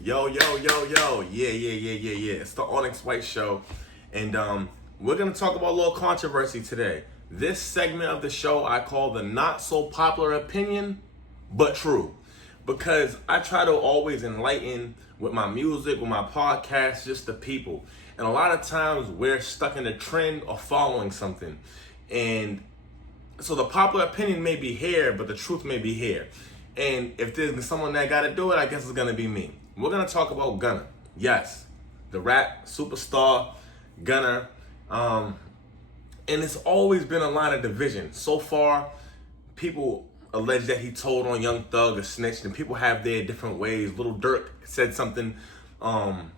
Yo, yo, yo, yo. Yeah. It's the Onyx White Show. And we're going to talk about a little controversy today. This segment of the show I call the not so popular opinion, but true. Because I try to always enlighten with my music, with my podcast, just the people. And a lot of times we're stuck in a trend of following something. And so the popular opinion may be here, but the truth may be here. And if there's someone that got to do it, I guess it's going to be me. We're going to talk about Gunna. Yes, the rap superstar, Gunna. And it's always been a line of division. So far, people allege that he told on Young Thug or snitched, and people have their different ways. Lil Durk said something on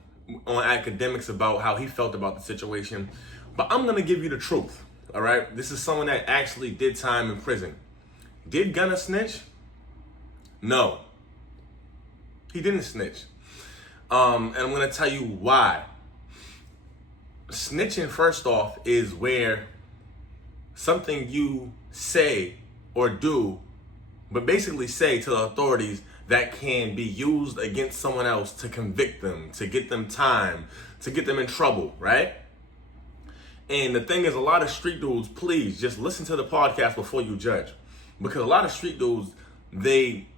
academics about how he felt about the situation. But I'm going to give you the truth, all right? This is someone that actually did time in prison. Did Gunna snitch? No, he didn't snitch. And I'm going to tell you why. Snitching, first off, is where something you say or do, but basically say to the authorities that can be used against someone else to convict them, to get them time, to get them in trouble, right? And the thing is, a lot of street dudes, please just listen to the podcast before you judge. Because a lot of street dudes, they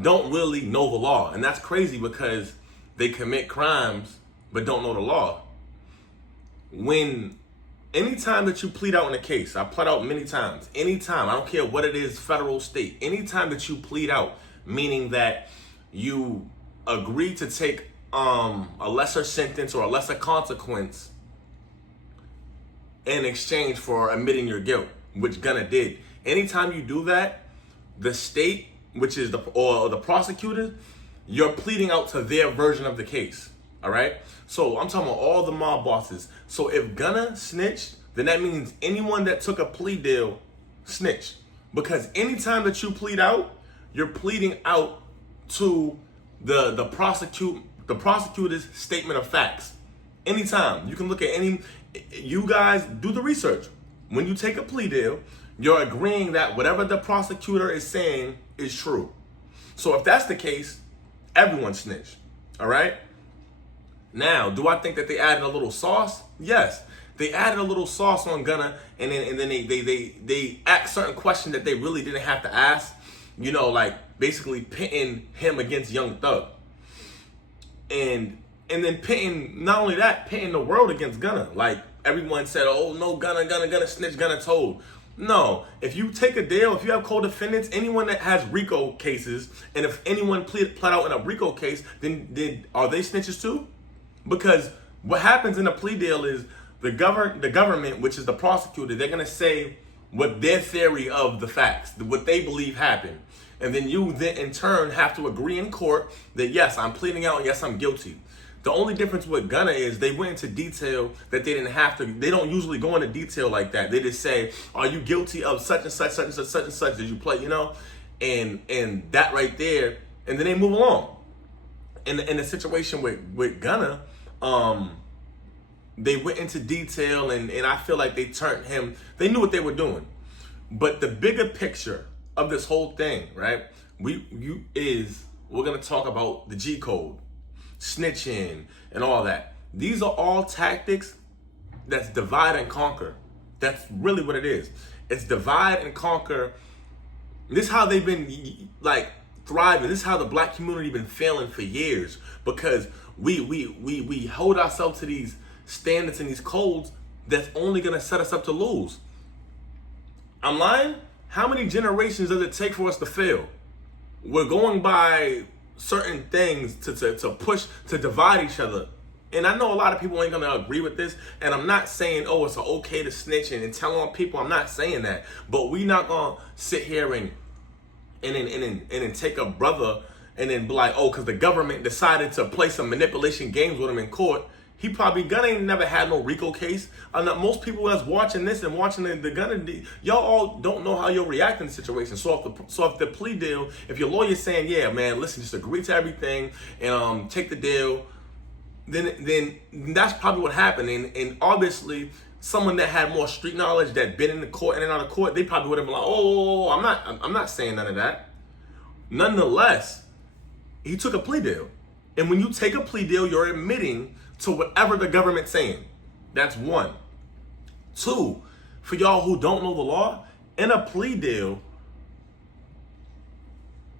don't really know the law. And that's crazy because they commit crimes but don't know the law. Anytime that you plead out in a case, I pled out many times, anytime, I don't care what it is, federal, state, anytime that you plead out, meaning that you agree to take a lesser sentence or a lesser consequence in exchange for admitting your guilt, which Gunna did. Anytime you do that, the state, which is the prosecutor, you're pleading out to their version of the case. All right. So I'm talking about all the mob bosses. So if Gunna snitched, then that means anyone that took a plea deal snitched. Because anytime that you plead out, you're pleading out to the prosecutor's statement of facts. Anytime. You can look at you guys do the research. When you take a plea deal, you're agreeing that whatever the prosecutor is saying is true. So if that's the case, everyone snitched. All right. Now, do I think that they added a little sauce? Yes, they added a little sauce on Gunna, and then they asked certain questions that they really didn't have to ask. You know, like basically pitting him against Young Thug, and then pitting not only that, pitting the world against Gunna. Like everyone said, oh no, Gunna snitch, Gunna told. No, if you take a deal, if you have co-defendants, anyone that has RICO cases, and if anyone pled out in a RICO case, then are they snitches too? Because what happens in a plea deal is the government, which is the prosecutor, they're going to say what their theory of the facts, what they believe happened. And then you then in turn have to agree in court that yes, I'm pleading out, and yes, I'm guilty. The only difference with Gunna is they went into detail that they didn't have to. They don't usually go into detail like that. They just say, are you guilty of such and such, such and such, such and such? Did you play, and that right there. And then they move along. In the situation with Gunna, they went into detail and I feel like they turned him, they knew what they were doing. But the bigger picture of this whole thing, right? We're gonna talk about the G code, snitching, and all that. These are all tactics that's divide and conquer. That's really what it is. It's divide and conquer. This is how they've been like thriving. This is how the black community been failing for years, because we hold ourselves to these standards and these codes that's only gonna set us up to lose. I'm lying? How many generations does it take for us to fail? We're going by certain things to push, to divide each other. And I know a lot of people ain't gonna agree with this, and I'm not saying, oh, it's okay to snitch and tell on people. I'm not saying that. But we not gonna sit here and then take a brother and then be like, oh, because the government decided to play some manipulation games with him in court. Gunna ain't never had no RICO case. Most people that's watching this and watching the Gunna, y'all all don't know how you'll react in the situation. So if the plea deal, if your lawyer's saying, yeah, man, listen, just agree to everything and take the deal, then that's probably what happened. And obviously, someone that had more street knowledge, that been in the court, in and out of court, they probably would have been like, oh, I'm not saying none of that. Nonetheless, he took a plea deal. And when you take a plea deal, you're admitting to whatever the government's saying. That's one. Two, for y'all who don't know the law, in a plea deal,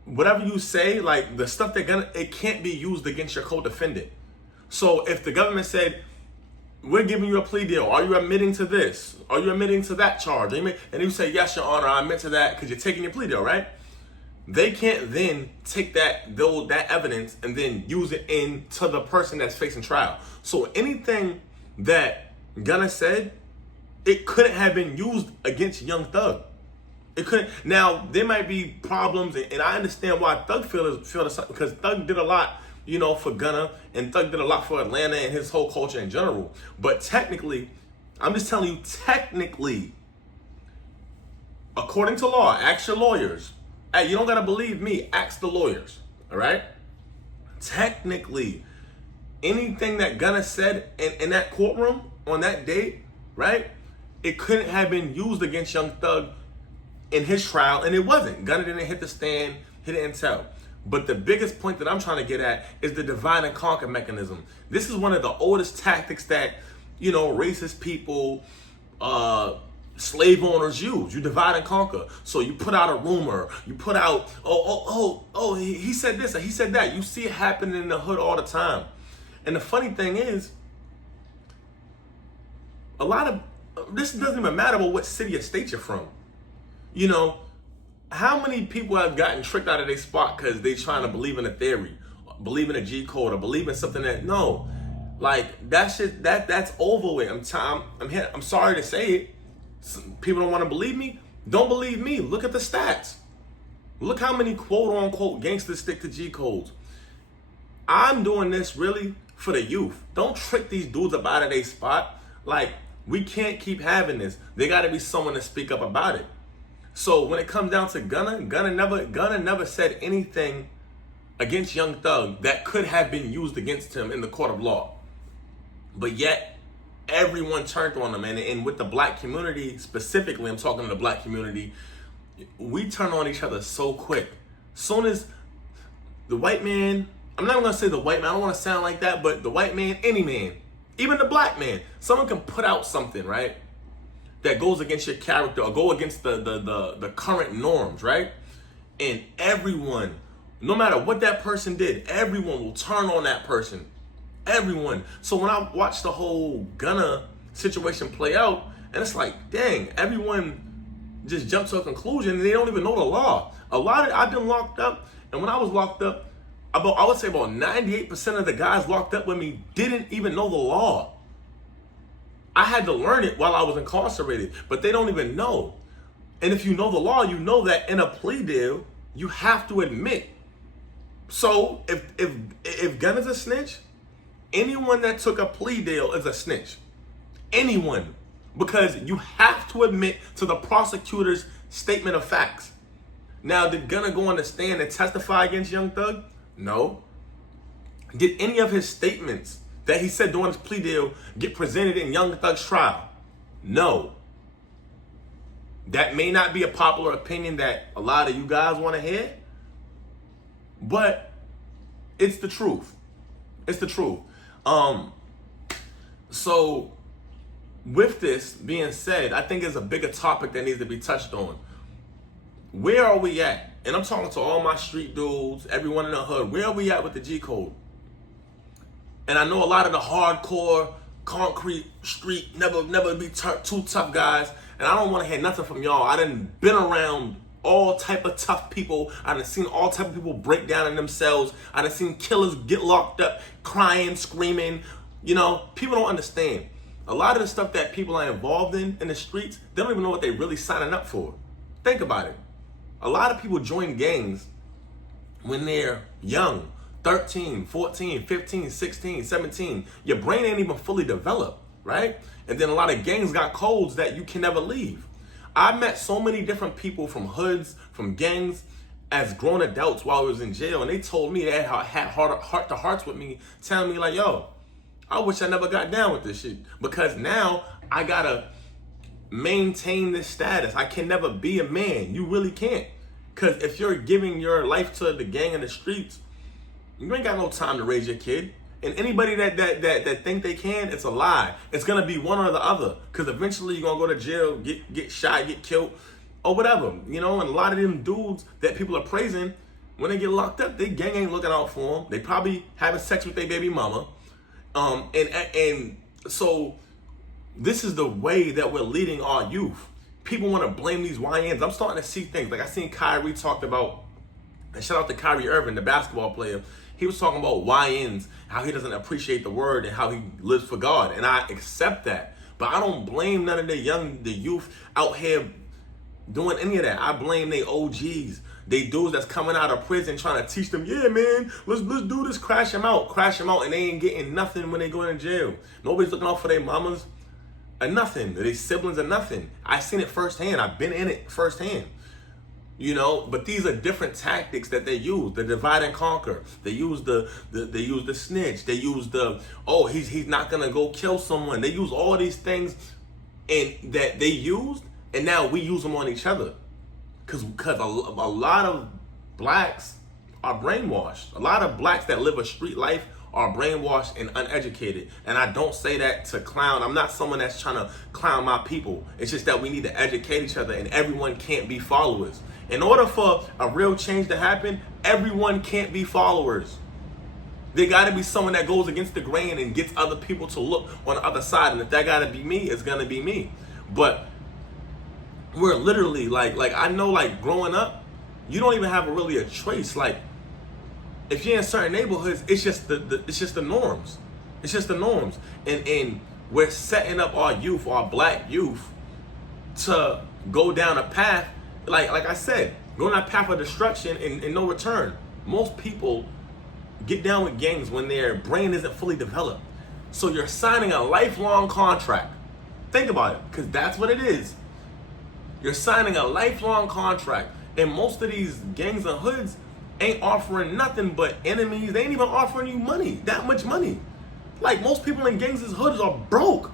whatever you say, like the stuff it can't be used against your co-defendant. So if the government said, we're giving you a plea deal, are you admitting to this? Are you admitting to that charge? And you say, yes, Your Honor, I admit to that, because you're taking your plea deal, right? They can't then take that evidence and then use it into the person that's facing trial. So anything that Gunna said, it couldn't have been used against Young Thug. It couldn't. Now, there might be problems, and I understand why Thug feel the because Thug did a lot, for Gunna, and Thug did a lot for Atlanta and his whole culture in general. But technically, I'm just telling you, technically, according to law, ask your lawyers. Hey, you don't gotta believe me, ask the lawyers, all right? Technically, anything that Gunna said in that courtroom on that date, right? It couldn't have been used against Young Thug in his trial, and it wasn't. Gunna didn't hit the stand, he didn't tell. But the biggest point that I'm trying to get at is the divide and conquer mechanism. This is one of the oldest tactics that, racist people, slave owners use. You divide and conquer. So you put out a rumor, you put out, he said this or he said that. You see it happening in the hood all the time. And the funny thing is, this doesn't even matter about what city or state you're from. How many people have gotten tricked out of their spot because they trying to believe in a theory, believe in a G code, or believe in something that shit, that's over with. I'm sorry to say it. People don't want to believe me. Don't believe me. Look at the stats. Look how many quote unquote gangsters stick to G codes. I'm doing this really for the youth. Don't trick these dudes up out of their spot. We can't keep having this. There got to be someone to speak up about it. So when it comes down to Gunna never said anything against Young Thug that could have been used against him in the court of law. But yet, everyone turned on him. And with the black community, specifically, I'm talking to the black community, we turn on each other so quick. Soon as the white man, I'm not going to say the white man, I don't want to sound like that, but the white man, any man, even the black man, someone can put out something, right, that goes against your character or go against the current norms, right? And everyone, no matter what that person did, everyone will turn on that person. Everyone. So when I watch the whole Gunna situation play out, and it's like, dang, everyone just jumped to a conclusion and they don't even know the law. I've been locked up, and when I was locked up, I would say about 98% of the guys locked up with me didn't even know the law. I had to learn it while I was incarcerated, but they don't even know. And if you know the law, you know that in a plea deal, you have to admit. So if Gunna's a snitch, anyone that took a plea deal is a snitch. Anyone. Because you have to admit to the prosecutor's statement of facts. Now, did Gunna go on the stand and testify against Young Thug? No. Did any of his statements that he said during his plea deal get presented in Young Thug's trial? No. That may not be a popular opinion that a lot of you guys want to hear, but it's the truth. It's the truth. So with this being said, I think there's a bigger topic that needs to be touched on. Where are we at? And I'm talking to all my street dudes, everyone in the hood. Where are we at with the G code? And I know a lot of the hardcore, concrete, street, never be too tough guys. And I don't want to hear nothing from y'all. I done been around all type of tough people. I done seen all type of people break down in themselves. I done seen killers get locked up, crying, screaming. People don't understand. A lot of the stuff that people are involved in the streets, they don't even know what they're really signing up for. Think about it. A lot of people join gangs when they're young. 13, 14, 15, 16, 17. Your brain ain't even fully developed, right? And then a lot of gangs got codes that you can never leave. I met so many different people from hoods, from gangs, as grown adults while I was in jail, and they told me they had heart-to-hearts with me, telling me like, yo, I wish I never got down with this shit, because now I gotta maintain this status. I can never be a man. You really can't. Because if you're giving your life to the gang in the streets, You ain't got no time to raise your kid. And anybody that think they can, it's a lie. It's gonna be one or the other. Cause eventually you're gonna go to jail, get shot, get killed, or whatever. You know, and a lot of them dudes that people are praising, when they get locked up, they gang ain't looking out for them. They probably having sex with their baby mama. And so this is the way that we're leading our youth. People want to blame these YNs. I'm starting to see things like I seen Kyrie talked about, and shout out to Kyrie Irving, the basketball player. He was talking about YNs, how he doesn't appreciate the word and how he lives for God. And I accept that. But I don't blame none of the youth out here doing any of that. I blame they OGs. They dudes that's coming out of prison trying to teach them, yeah, man, let's do this, crash them out, and they ain't getting nothing when they go in jail. Nobody's looking out for their mamas or nothing, their siblings or nothing. I seen it firsthand. I've been in it firsthand. You know, but these are different tactics that they use. The divide and conquer. They use the snitch. They use he's not gonna go kill someone. They use all these things and that they used, and now we use them on each other. Cause a lot of blacks are brainwashed. A lot of blacks that live a street life are brainwashed and uneducated. And I don't say that to clown. I'm not someone that's trying to clown my people. It's just that we need to educate each other, and everyone can't be followers. In order for a real change to happen, everyone can't be followers. There gotta be someone that goes against the grain and gets other people to look on the other side. And if that gotta be me, it's gonna be me. But we're literally like I know, like growing up, you don't even have really a choice. Like if you're in certain neighborhoods, it's just the norms. It's just the norms. And we're setting up our youth, our black youth, to go down a path. Like I said, go down a path of destruction and no return. Most people get down with gangs when their brain isn't fully developed. So you're signing a lifelong contract. Think about it, because that's what it is. You're signing a lifelong contract. And most of these gangs and hoods ain't offering nothing but enemies. They ain't even offering you money, that much money. Like most people in gangs and hoods are broke.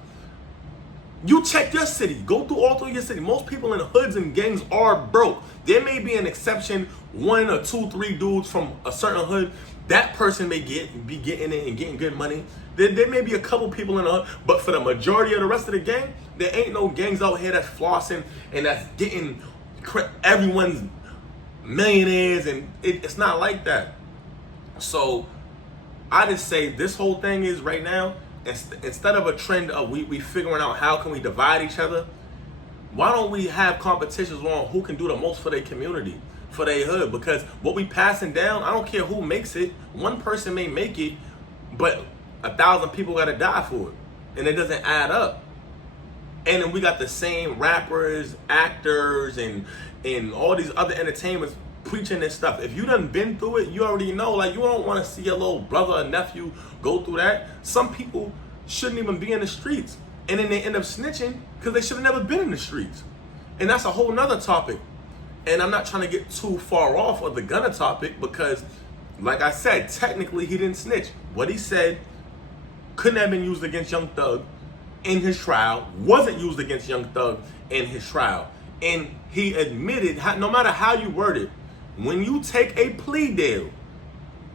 You check your city, go through all through your city. Most people in hoods and gangs are broke. There may be an exception, 1 or 2, 3 dudes from a certain hood. That person may be getting it and getting good money. There may be a couple people in a hood, but for the majority of the rest of the gang, there ain't no gangs out here that's flossing and that's getting everyone's millionaires, and it's not like that. So I just say this whole thing is right now, instead of a trend of we figuring out how can we divide each other, why don't we have competitions on who can do the most for their community, for their hood? Because what we passing down, I don't care who makes it. One person may make it, but 1,000 people got to die for it, and it doesn't add up. And then we got the same rappers, actors, and all these other entertainers preaching this stuff. If you done been through it, you already know. Like, you don't want to see your little brother or nephew go through that. Some people shouldn't even be in the streets, and then they end up snitching because they should have never been in the streets. And that's a whole nother topic. And I'm not trying to get too far off of the Gunna topic because, like I said, technically he didn't snitch. What he said couldn't have been used against Young Thug in his trial, wasn't used against Young Thug in his trial. And he admitted, no matter how you word it, when you take a plea deal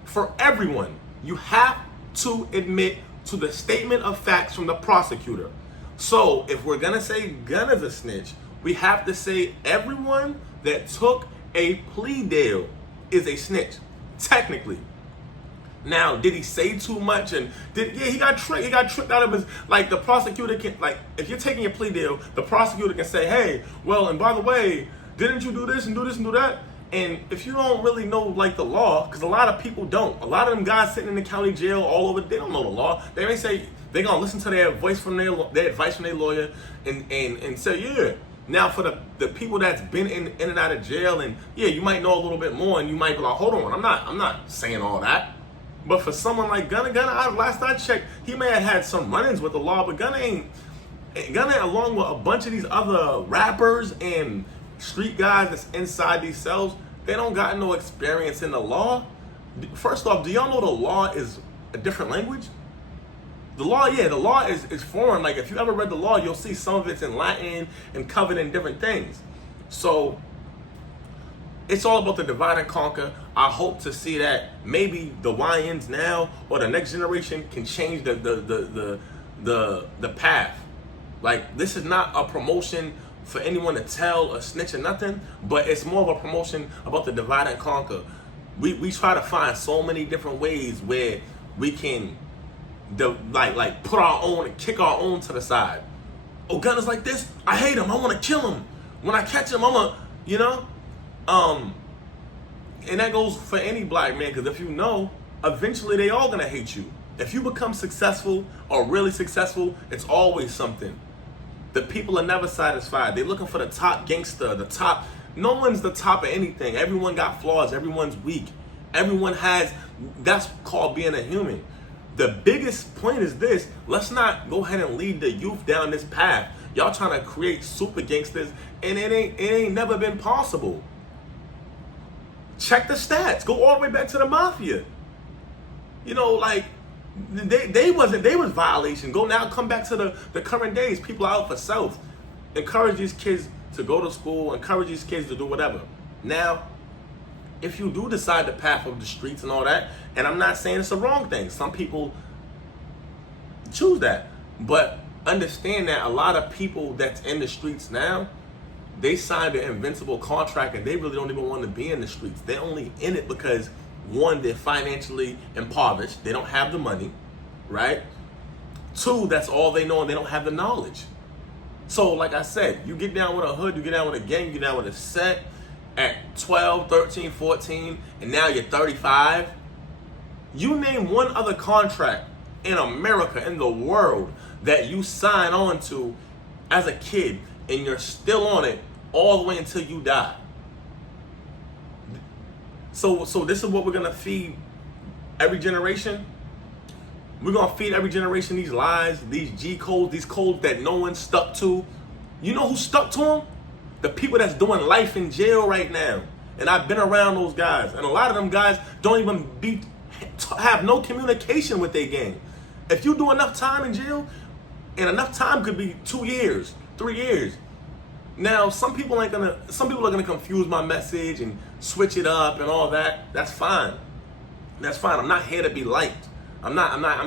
for everyone, you have to admit to the statement of facts from the prosecutor. So if we're gonna say Gunna's a snitch, we have to say everyone that took a plea deal is a snitch, technically. Now, did he say too much? And he got tricked. He got tricked out of his, like, the prosecutor can, like, if you're taking a plea deal, the prosecutor can say, hey, well, and by the way, didn't you do this and do this and do that? And if you don't really know, like, the law, because a lot of people don't. A lot of them guys sitting in the county jail all over, they don't know the law. They may say they're gonna listen to their advice from their lawyer and say, yeah. Now, for the people that's been in and out of jail, and yeah, you might know a little bit more, and you might be like, hold on, I'm not saying all that. But for someone like Gunna, last I checked, he may have had some run-ins with the law, but Gunna, along with a bunch of these other rappers and street guys that's inside these cells, they don't got no experience in the law. First off, do y'all know the law is a different language? The law is foreign. Like, if you ever read the law, you'll see some of it's in Latin and covered in different things. So it's all about the divide and conquer. I hope to see that maybe the YNs now or the next generation can change the path. Like, this is not a promotion for anyone to tell or snitch or nothing, but it's more of a promotion about the divide and conquer. We try to find so many different ways where we can put our own and kick our own to the side. Oh, Gunna's like this, I hate him, I want to kill him. When I catch him, and that goes for any black man, because if you know, eventually they all gonna hate you. If you become successful or really successful, it's always something. The people are never satisfied. They're looking for the top gangster, the top. No one's the top of anything. Everyone got flaws. Everyone's weak. Everyone has, that's called being a human. The biggest point is this: let's not go ahead and lead the youth down this path. Y'all trying to create super gangsters, and it ain't never been possible. Check the stats. Go all the way back to the mafia. They was violation. Come back to the current days. People are out for self. Encourage these kids to go to school. Encourage these kids to do whatever. Now, if you do decide the path of the streets and all that, and I'm not saying it's a wrong thing. Some people choose that. But understand that a lot of people that's in the streets now, they signed an invincible contract and they really don't even want to be in the streets. They're only in it because, one, they're financially impoverished. They don't have the money, right? Two, that's all they know and they don't have the knowledge. So, like I said, you get down with a hood, you get down with a gang, you get down with a set at 12, 13, 14, and now you're 35. You name one other contract in America, in the world, that you sign on to as a kid and you're still on it all the way until you die. So this is what we're gonna feed every generation. We're gonna feed every generation these lies, these G codes, these codes that no one stuck to. You know who stuck to them? The people that's doing life in jail right now. And I've been around those guys, and a lot of them guys don't even have no communication with their gang. If you do enough time in jail, and enough time could be 2 years, 3 years. Now, some people are gonna confuse my message and switch it up and all that. That's fine. That's fine. I'm not here to be liked. I'm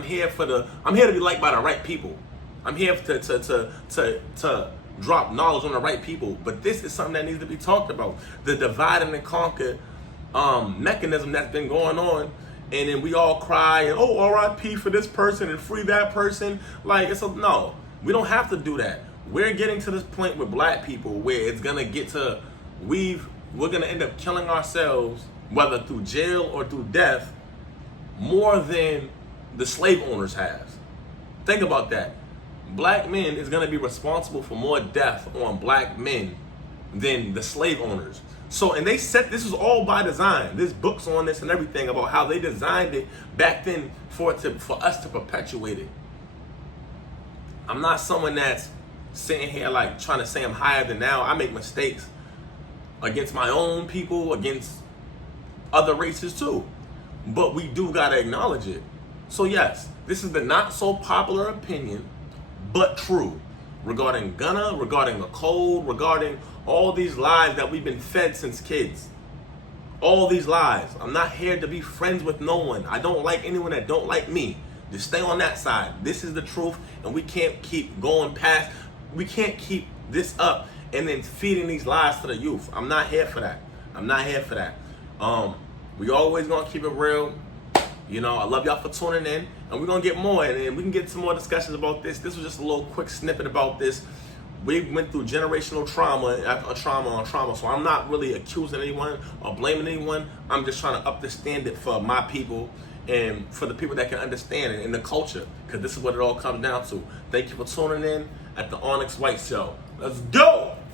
here to be liked by the right people. I'm here to drop knowledge on the right people. But this is something that needs to be talked about. The divide and conquer mechanism that's been going on. And then we all cry and, oh, RIP for this person and free that person. No, we don't have to do that. We're getting to this point with black people where it's gonna get to we're gonna end up killing ourselves, whether through jail or through death, more than the slave owners have. Think about that. Black men is gonna be responsible for more death on black men than the slave owners. So, and they said this is all by design. There's books on this and everything about how they designed it back then for us to perpetuate it. I'm not someone that's sitting here like trying to say I'm higher than now. I make mistakes against my own people, against other races too. But we do gotta acknowledge it. So yes, this is the not so popular opinion, but true, regarding Gunna, regarding the code, regarding all these lies that we've been fed since kids. All these lies. I'm not here to be friends with no one. I don't like anyone that don't like me. Just stay on that side. This is the truth, and we can't keep going past. We can't keep this up and then feeding these lies to the youth. I'm not here for that. I'm not here for that. We always gonna keep it real. I love y'all for tuning in, and we're gonna get more, and we can get some more discussions about this. This was just a little quick snippet about this. We went through generational trauma after trauma on trauma, so I'm not really accusing anyone or blaming anyone. I'm just trying to up the standard for my people and for the people that can understand it in the culture, because this is what it all comes down to. Thank you for tuning in at the Onyx White Show. Let's go!